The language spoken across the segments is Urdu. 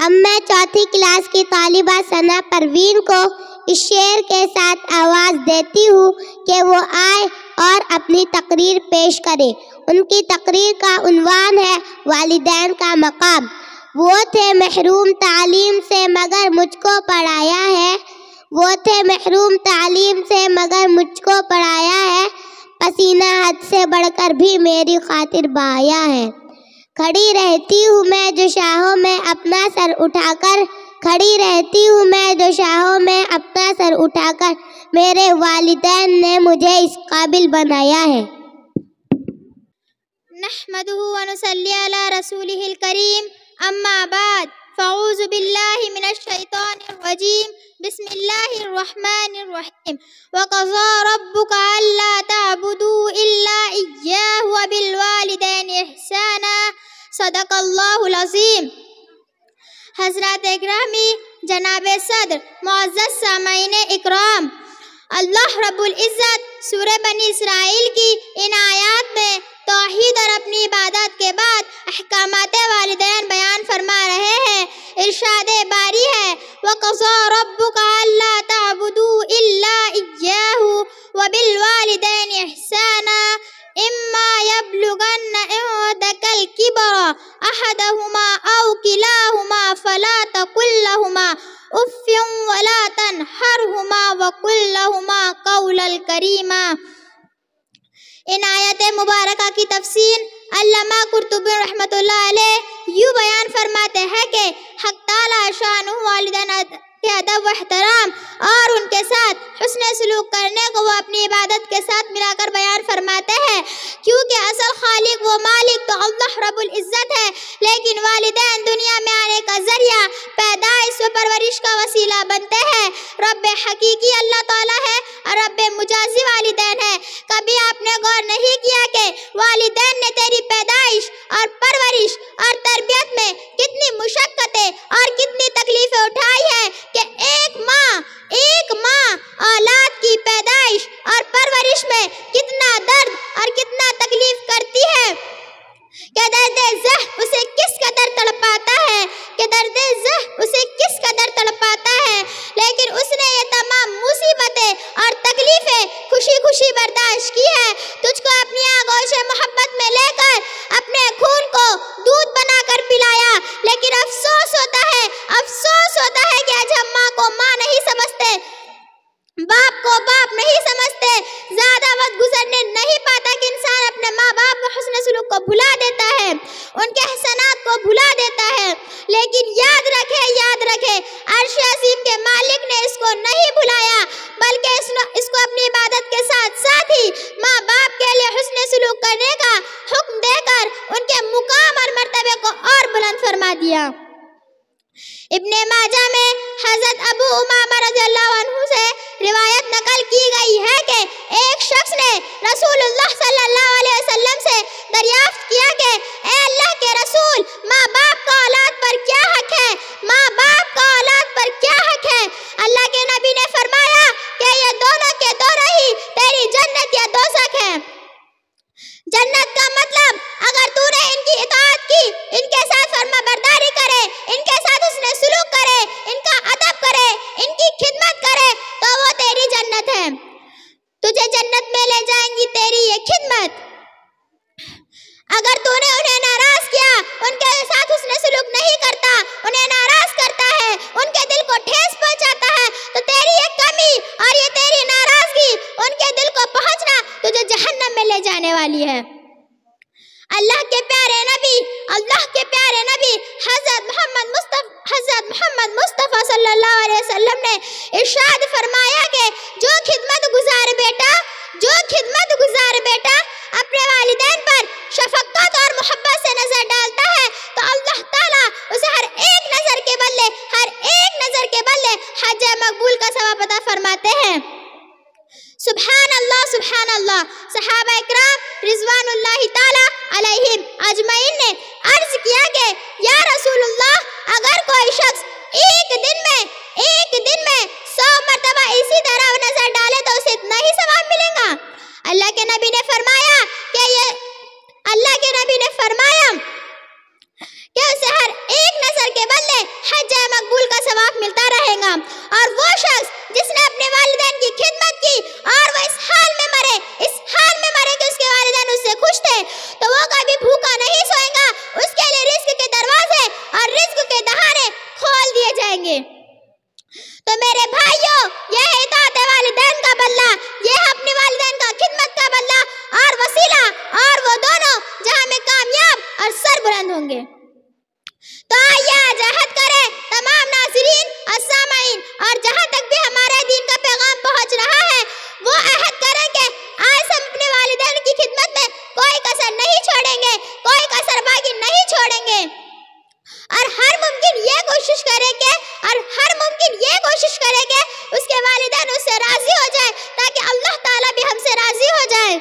اب میں چوتھی کلاس کی طالبہ ثنا پروین کو اس شعر کے ساتھ آواز دیتی ہوں کہ وہ آئے اور اپنی تقریر پیش کرے۔ ان کی تقریر کا عنوان ہے والدین کا مقام۔ وہ تھے محروم تعلیم سے مگر مجھ کو پڑھایا ہے، وہ تھے محروم تعلیم سے مگر مجھ کو پڑھایا ہے، پسینہ حد سے بڑھ کر بھی میری خاطر بہایا ہے۔ کھڑی رہتی ہوں میں جو شاہوں میں اپنا سر اٹھا کر، کھڑی رہتی ہوں میں جو شاہوں میں اپنا سر اٹھا کر، میرے والدین نے مجھے اس قابل بنایا ہے۔ نحمدہ ونصلی علی رسولہ الکریم، اما بعد، فاعوذ باللہ من الشیطان الرجیم، بسم اللہ الرحمن الرحیم۔ وَقَضَىٰ رَبُّكَ أَلَّا تَعْبُدُوا إِلَّا إِيَّاهُ وَبِالْوَالِدَيْنِ إِحْسَانًا، صدق اللہ العظیم۔ حضرات اکرامی، جناب صدر، معزز سامعین اکرام، اللہ رب العزت سورہ بنی اسرائیل کی ان آیات میں توحید اور اپنی عبادت کے بعد احکامات والدین بیان فرما رہے ہیں۔ ارشاد باری ہے وَقَضَىٰ رَبُّكَ أَلَّا تَعْبُدُوا إِلَّا إِيَّاهُ وَبِالْوَالِدَيْنِ إِحْسَانًا إِمَّا يَبْلُغَنَّ عِندَكَ الْكِبَرَ أَحَدُهُمَا أَوْ كِلَاهُمَا فَلَا تَقُل لَّهُمَا أُفٍّ وَلَا تَنْهَرْهُمَا وَقُل لَّهُمَا قَوْلًا كَرِيمًا۔ ان آیت مبارکہ کی تفسیر علامہ قرطبی رحمۃ اللہ علیہ یوں بیان فرماتے ہیں کہ حق تعالیٰ شانہ والدین کے ادب و احترام اور ان کے ساتھ حسن سلوک کرنے کو وہ اپنی عبادت کے ساتھ ملا کر بیان فرماتے ہیں، کیونکہ اصل خالق و مالک تو اللہ رب العزت ہے، لیکن والدین دنیا میں آنے کا ذریعہ، پیدائش و پرورش کا وسیلہ بنتے ہیں۔ رب حقیقی اللہ تعالیٰ ہے اور رب مجازی والدین ہے۔ کبھی آپ نے غور نہیں کیا کہ والدین نے تیری پیدائش اور پرورش اور تربیت میں کتنی مشقتیں اور کتنی تکلیفیں اٹھائی ہیں کہ ایک ماں اولاد کی پیدائش اور پرورش میں کتنا درد اور کتنا تکلیف کرتی ہے کہ درد زہ اسے کس قدر تڑپاتا ہے، لیکن اس نے یہ تمام مصیبتیں اور تکلیفیں خوشی خوشی برداشت کی ہے، تجھ کو اپنی آغوش محبت میں لے کر اپنے خون کو دودھ بنا کر پلایا، لیکن افسوس ہوتا ہے کہ آج ہم ماں کو ماں نہیں سمجھتے، باپ کو باپ نہیں سمجھتے۔ زیادہ وقت گزرنے نہیں پاتا کہ انسان اپنے ماں باپ میں حسن سلوک کو بھلا دیتا ہے، ان کے احسانات کو بھلا دیتا ہے، لیکن یاد رکھے عرش عظیم کے مالک نے اس کو نہیں بھلایا، بلکہ اس کو اپنی عبادت کے ساتھ ساتھ ہی ماں باپ کے لیے حسن سلوک کرنے کا حکم دے کر ان کے مقام اور مرتبے کو اور بلند فرما دیا۔ ابن ماجہ میں حضرت ابو امامہ رضی اللہ عنہ سے روایت نقل کی گئی ہے کہ ایک شخص نے رسول اللہ صلی اللہ علیہ وسلم سے دریافت کیا کہ اے اللہ کے رسول، ماں باپ کا اولاد پر کیا حق ہے؟ اللہ کے نبی نے فرمایا کہ یہ دونوں کے دونوں ہی تیری جنت یا دوزخ ہے۔ جنت کا مطلب اگر تو نے ان کی اطاعت کی، ان کے ساتھ فرما برداری کرے، ان کے ساتھ حسن سلوک کرے، ان کا ادب کرے، ان کی خدمت کرے تو وہ تیری جنت ہے، تجھے جنت میں لے جائیں گی تیری یہ خدمت۔ اگر تو نے انہیں ناراض کیا، ان کے ساتھ حسن سلوک نہیں کرتا، انہیں ناراض کرتا ہے، ان کے دل کو ٹھیس پہنچاتا ہے، تو تیری یہ کمی اور یہ تیری ناراضگی ان کے دل کو پہنچنا تجھے جہنم میں لے جانے والی ہے۔ اللہ کے پیارے نبی حضرت محمد مصطفیٰ صلی اللہ علیہ وسلم نے ارشاد فرمایا کہ جو خدمت گزار بیٹا اپنے والدین پر شفقت اور محبت سے نظر ڈالتا ہے تو اللہ تعالیٰ اسے ہر ایک نظر کے بدلے حج مقبول کا ثواب عطا فرماتے ہیں۔ سبحان اللہ۔ صحابہ اکرام رضوان اللہ تعالی علیہم اجمعین نے عرض کیا کہ یا رسول اللہ، اگر کوئی شخص ایک دن میں 100 مرتبہ اسی طرح نظر ڈالے تو اسے اتنا ہی ثواب ملے گا؟ اللہ کے نبی نے فرمایا کہ اسے ہر ایک نظر کے بدلے حج مقبول کا ثواب ملتا رہے گا۔ اور وہ شخص جس نے اپنے والدین کی خدمت کی اور وہ اس حال میں مرے کہ اس کے والدین اس سے خوش تھے، تو وہ کبھی بھوکا نہیں سوئے گا، اس کے لیے رزق کے دروازے اور رزق کے دہانے کھول دیے جائیں گے۔ تو میرے بھائیوں، یہ ہے اطاعت والدین کا بدلہ، یہ ہے اپنے والدین کا خدمت کا بدلہ اور وسیلہ، اور وہ دونوں جہاں میں کامیاب اور سربلند ہوں گے۔ تو آئیے آج عہد کریں تمام ناظرین اور سامعین، اور جہاں تک بھی ہمارے دین کا پیغام پہنچ رہا ہے وہ عہد کریں کہ آج ہم اپنے والدین کی خدمت میں کوئی کسر نہیں چھوڑیں گے، کوئی کسر باقی نہیں چھوڑیں گے، اور ہر ممکن یہ کوشش کرے کہ اس کے والدین اس سے راضی ہو جائے، تاکہ اللہ تعالیٰ بھی ہم سے راضی ہو جائے۔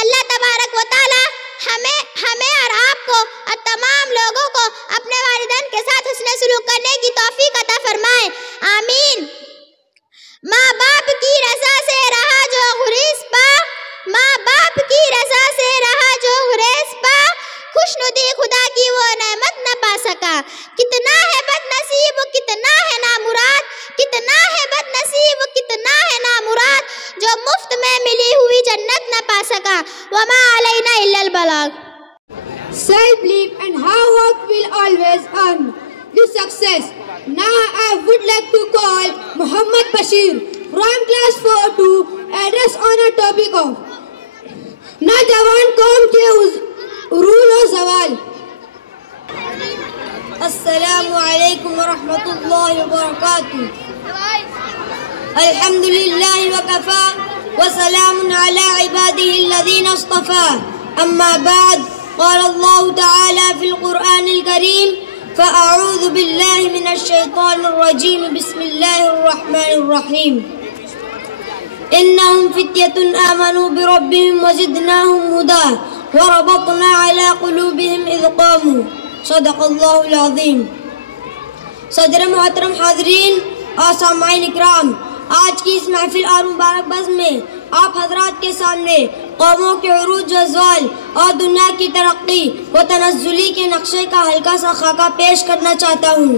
اللہ تبارک و تعالیٰ ہمیں اور آپ کو اور تمام لوگوں کو اپنے والدین کے ساتھ حسن سلوک کرنے کی توفیق عطا فرمائے، آمین۔ ماں باپ کی رضا سے رہا جو گریز پا، ماں باپ کی رضا سے رہا جو گریز پا، خوشنودی خدا کی وہ نعمت نہ پا سکا۔ کتنا ہے بد نصیب، کتنا ہے نامراد، کتنا ہے بد نصیب، کتنا ہے نامراد، جو مفت میں ملی ہوئی جنت نہ پا سکا۔ وما علینا الا البلاغ۔ Self-belief and hard work will always earn this success. Now I would like to call Muhammad Bashir from class 4 to address on a topic of نوجوان قوم کے عروج و زوال۔ السلام علیکم ورحمۃ اللہ وبرکاتہ۔ الحمد للہ وکفى وسلام علی عباده الذین اصطفى، اما بعد، قال اللہ تعالی فی القرآن الکریم، فأعوذ باللہ من الشیطان الرجیم، بسم اللہ الرحمن الرحیم۔ إنهم فتية آمنوا بربهم وزدناهم هدى وربطنا على قلوبهم إذ قاموا، صدق الله العظيم۔ صدر محترم حاضرین اور سامعین اکرام، آج کی اس محفل اور مبارک بزم میں آپ حضرات کے سامنے قوموں کے عروج و زوال اور دنیا کی ترقی و تنزلی کے نقشے کا ہلکا سا خاکہ پیش کرنا چاہتا ہوں۔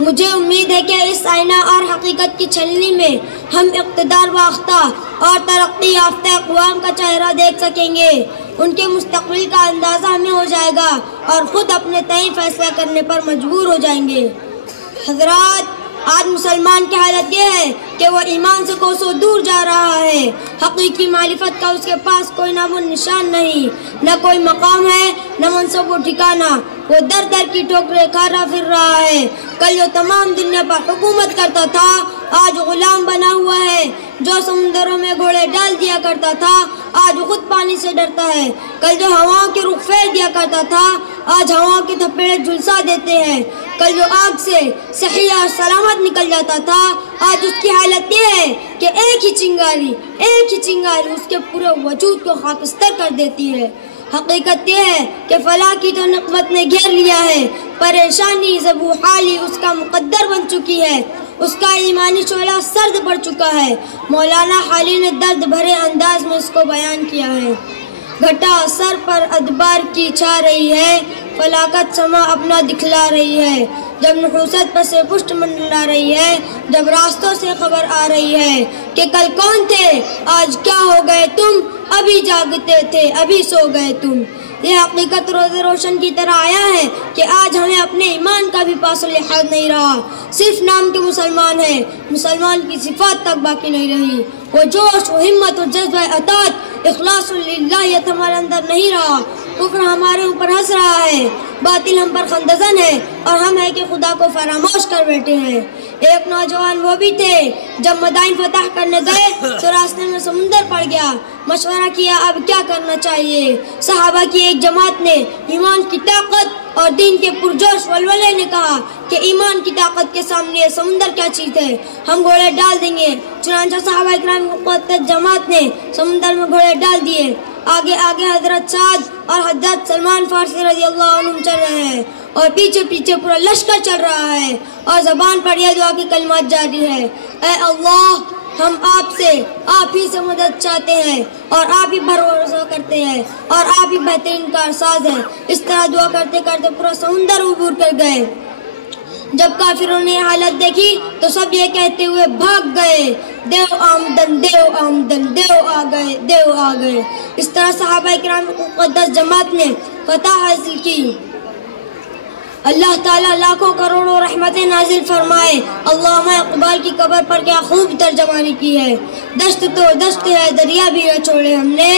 مجھے امید ہے کہ اس آئینہ اور حقیقت کی چھلنی میں ہم اقتدار یافتہ اور ترقی یافتہ اقوام کا چہرہ دیکھ سکیں گے، ان کے مستقبل کا اندازہ ہمیں ہو جائے گا اور خود اپنے تعین فیصلہ کرنے پر مجبور ہو جائیں گے۔ حضرات، آج مسلمان کی حالت یہ ہے کہ وہ ایمان سے کوسوں دور جا رہا ہے، حقیقی معرفت کا اس کے پاس کوئی نام و نشان نہیں، نہ کوئی مقام ہے نہ منصب و ٹھکانہ، وہ در در کی ٹھوکریں کھا پھر رہا ہے۔ کل جو تمام دنیا پر حکومت کرتا تھا آج غلام بنا ہوا ہے، جو سمندروں میں گھوڑے ڈال دیا کرتا تھا آج خود پانی سے ڈرتا ہے، کل جو ہواؤں کے رخ پھیر دیا کرتا تھا آج ہواؤں کے تھپیڑے جھلسا دیتے ہیں، کل جو آگ سے صحیح اور سلامت نکل جاتا تھا آج اس کی حالت یہ ہے کہ ایک ہی چنگاری اس کے پورے وجود کو خاکستر کر دیتی ہے۔ حقیقت یہ ہے کہ فلاح کی تو نقمت نے گھیر لیا ہے، پریشانی ذبح حالی اس کا مقدر بن چکی ہے، اس کا ایمانی شعلہ سرد پڑ چکا ہے۔ مولانا حالی نے درد بھرے انداز میں اس کو بیان کیا ہے۔ گھٹا سر پر ادبار کی چھا رہی ہے، فلاکت سما اپنا دکھلا رہی ہے، جب نحوست پس پشت منڈلا رہی ہے، جب راستوں سے خبر آ رہی ہے کہ کل کون تھے آج کیا ہو گئے تم، ابھی جاگتے تھے ابھی سو گئے تم۔ یہ حقیقت روز روشن کی طرح آیا ہے کہ آج ہمیں اپنے ایمان کا بھی پاس و لحاظ نہیں رہا، صرف نام کے مسلمان ہیں، مسلمان کی صفات تک باقی نہیں رہی، وہ جوش و ہمت و جذبہ اطاعت اخلاص للہیت ہمارے اندر نہیں رہا، کفر ہمارے اوپر ہنس رہا ہے، باطل ہم پر خندزن ہے اور ہم ہے کہ خدا کو فراموش کر بیٹھے ہیں۔ ایک نوجوان وہ بھی تھے جب مدائن فتح کرنے گئے تو راستے میں سمندر پڑ گیا، مشورہ کیا اب کیا کرنا چاہیے۔ صحابہ کی ایک جماعت نے ایمان کی طاقت اور دین کے پرجوش ولولے نے کہا کہ ایمان کی طاقت کے سامنے سمندر کیا چیز ہے، ہم گھوڑے ڈال دیں گے۔ چنانچہ صحابہ اکرام کی مقدس جماعت نے سمندر میں گھوڑے ڈال دیے، آگے آگے حضرت سعد اور حضرت سلمان فارسی رضی اللہ عنہ چل رہے ہیں اور پیچھے پیچھے پورا لشکر چل رہا ہے اور زبان پر یہ دعا کی کلمات جاری ہے، اے اللہ ہم آپ ہی سے مدد چاہتے ہیں اور آپ ہی بھروسہ کرتے ہیں اور آپ ہی بہترین کارساز ہیں۔ اس طرح دعا کرتے کرتے پورا سمندر عبور کر گئے۔ جب کافروں نے یہ حالت دیکھی تو سب یہ کہتے ہوئے بھاگ گئے، دیو آمدن، دیو آمدن، دیو آ گئے، دیو آ گئے۔ اس طرح صحابہ کرام مقدس جماعت نے فتح حاصل کی۔ اللہ تعالیٰ لاکھوں کروڑوں رحمتیں نازل فرمائے۔ علامہ اقبال کی قبر پر کیا خوب ترجمانی کی ہے۔ دشت تو دشت ہے دریا بھی نہ چھوڑے ہم نے،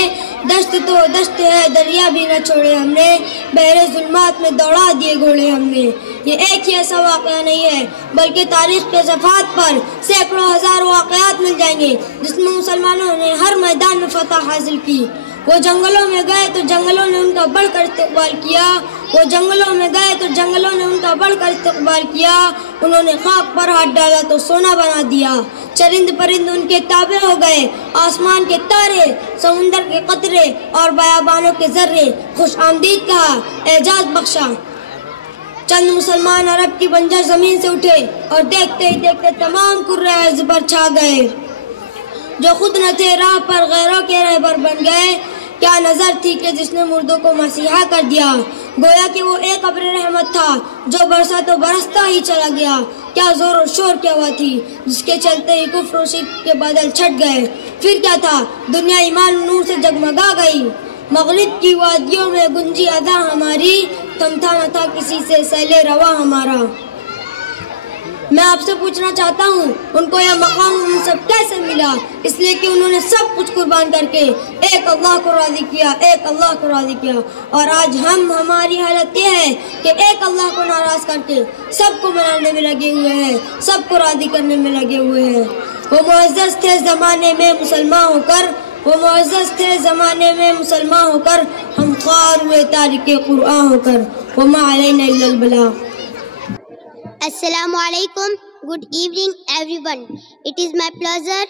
دشت تو دشت ہے دریا بھی نہ چھوڑے ہم نے، بحر ظلمات میں دوڑا دیے گھوڑے ہم نے۔ یہ ایک ہی ایسا واقعہ نہیں ہے بلکہ تاریخ کے صفحات پر سینکڑوں ہزار واقعات مل جائیں گے جس میں مسلمانوں نے ہر میدان میں فتح حاصل کی۔ وہ جنگلوں میں گئے تو جنگلوں نے ان کا بڑھ کر استقبال کیا، وہ جنگلوں میں گئے تو جنگلوں نے ان کا بڑھ کر استقبال کیا۔ انہوں نے خاک پر ہاتھ ڈالا تو سونا بنا دیا، چرند پرند ان کے تابع ہو گئے، آسمان کے تارے، سمندر کے قطرے اور بیابانوں کے ذرے خوش آمدید کہا، اعجاز بخشا۔ چند مسلمان عرب کی بنجر زمین سے اٹھے اور دیکھتے ہی دیکھتے تمام کرۂ ارض پر چھا گئے۔ جو خود نہ تھے راہ پر غیروں کے رہبر بن گئے۔ کیا نظر تھی کہ جس نے مردوں کو مسیحا کر دیا، گویا کہ وہ ایک ابر رحمت تھا جو برسا تو برستا ہی چلا گیا۔ کیا زور و شور کیا ہوا تھی جس کے چلتے ہی کفر و شرک کے بادل چھٹ گئے۔ پھر کیا تھا، دنیا ایمان نور سے جگمگا گئی۔ مغرب کی وادیوں میں گنجی ادا ہماری، تھمتا نہ تھا کسی سے سیل روا ہمارا۔ میں آپ سے پوچھنا چاہتا ہوں ان کو یہ مقام و منصب کیسے ملا؟ اس لیے کہ انہوں نے سب کچھ قربان کر کے ایک اللہ کو راضی کیا، ایک اللہ کو راضی کیا۔ اور آج ہماری حالت یہ ہے کہ ایک اللہ کو ناراض کر کے سب کو منانے میں لگے ہوئے ہیں، سب کو راضی کرنے میں لگے ہوئے ہیں۔ وہ معزز تھے زمانے میں مسلمان ہو کر، وہ معزز تھے زمانے میں مسلمان ہو کر، ہم خوار ہوئے تارک قرآن ہو کر، وما علینا الا البلاغ۔ Assalamu alaikum. Good evening everyone. It is my pleasure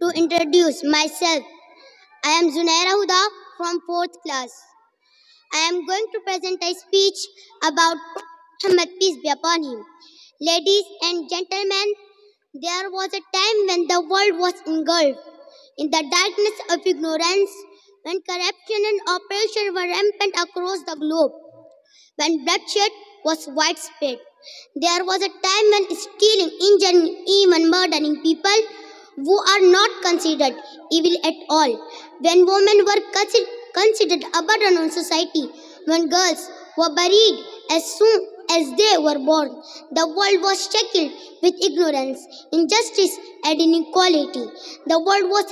to introduce myself. I am Zunaira Huda from 4th class. I am going to present a speech about Muhammad, peace be upon him. Ladies and gentlemen, there was a time when the world was engulfed in the darkness of ignorance, when corruption and oppression were rampant across the globe, when bloodshed was widespread. There was a time when stealing, injuring, even murdering people who are not considered evil at all, when women were considered a burden on society, when girls were buried as soon as they were born. The world was shackled with ignorance, injustice, and inequality. The world was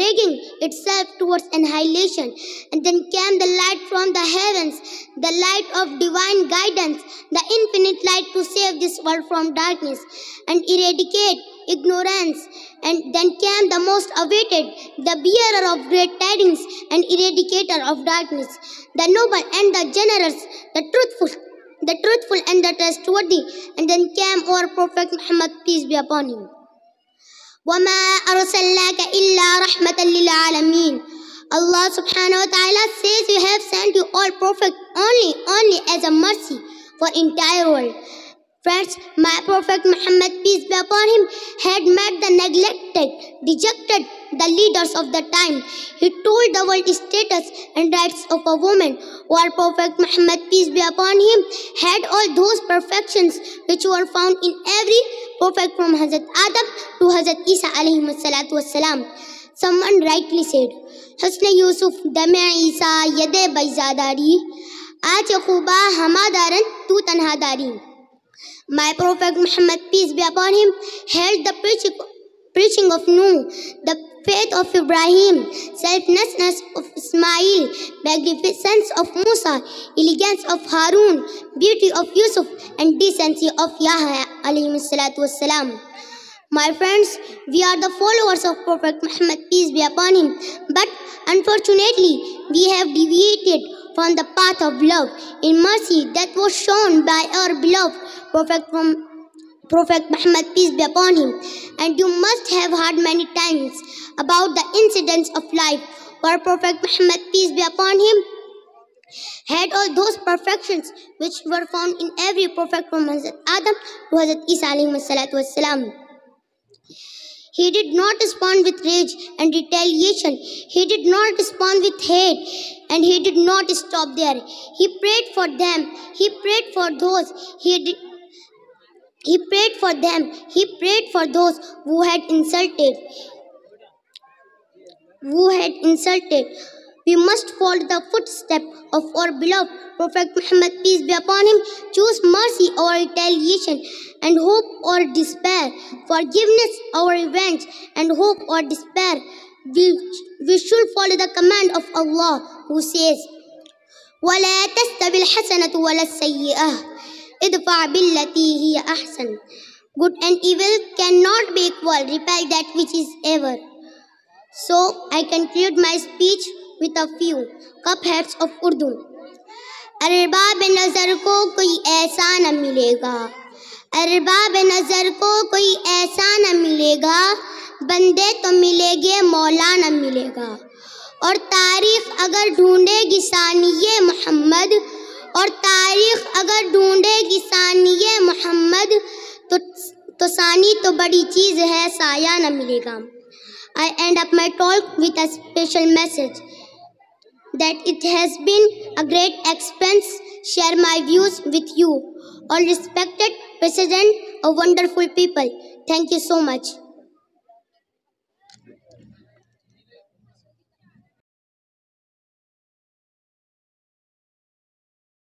rigging itself towards annihilation. And then came the light from the heavens, the light of divine guidance, the infinite light to save this world from darkness and eradicate ignorance. And then came the most awaited, the bearer of great tidings and eradicator of darkness, the noble and the generous, the truthful and the trustworthy. And then came our Prophet Muhammad, peace be upon him. وَمَا أَرْسَلْنَاكَ إِلَّا رَحْمَةً لِلْعَالَمِينَ. Allah subhanahu wa ta'ala says, we have sent you all prophet only as a mercy for entire world. Friends, my Prophet Muhammad, peace be upon him, had met the neglected, dejected, the leaders of the time. He told the world status and rights of a woman. Our Prophet Muhammad, peace be upon him, had all those perfections which were found in every prophet from Hazrat Adam to Hazrat Isa alayhi salatu wassalam. Someone rightly said, Husn Yusuf dame Isa yade bayzadari, aaj khuba hamadaran tu tanhadari. My Prophet Muhammad, peace be upon him, held the preaching of Nuh, the faith of Ibrahim, selflessness of Ismail, magnificence of Musa, elegance of Harun, beauty of Yusuf, and decency of Yahya alayhi salatu wassalam. My friends, we are the followers of Prophet Muhammad, peace be upon him, but unfortunately we have deviated from the path of love in mercy that was shown by our beloved Prophet Muhammad, peace be upon him. And you must have heard many times about the incidents of life where Prophet Muhammad, peace be upon him, had all those perfections which were found in every prophet from Hazrat Adam to Hazrat Isa alayhi salatu wassalam. He did not respond with rage and retaliation. He did not respond with hate. And he did not stop there. He prayed for them. He prayed for those He prayed for them. He prayed for those who had insulted. We must follow the footsteps of our beloved Prophet Muhammad, peace be upon him, choose mercy over retaliation, and hope or despair, forgiveness or revenge, and hope or despair. We should follow the command of Allah, who says, وَلَا تَسْتَوِي الْحَسَنَةُ وَلَا السَّيِّئَةُ اِدْفَعْ بِالَّتِي هِيَ أَحْسَنُ. Good and evil cannot be equal. Repel that which is evil. So I conclude my speech with a few cupheads of Urdu. ارباب نظر کو کوئی ایسا نہ ملے گا، ارباب نظر کو کوئی ایسا نہ ملے گا، بندے تو ملے گے مولا نہ ملے گا. اور تاریخ اگر ڈھونڈے گی ثانی محمد، اور تاریخ اگر ڈھونڈے گی ثانی محمد، تو ثانی تو بڑی چیز ہے، سایہ نہ ملے گا. I end up my talk with a special message that it has been a great expense share my views with you, all respected President of wonderful people. Thank you so much.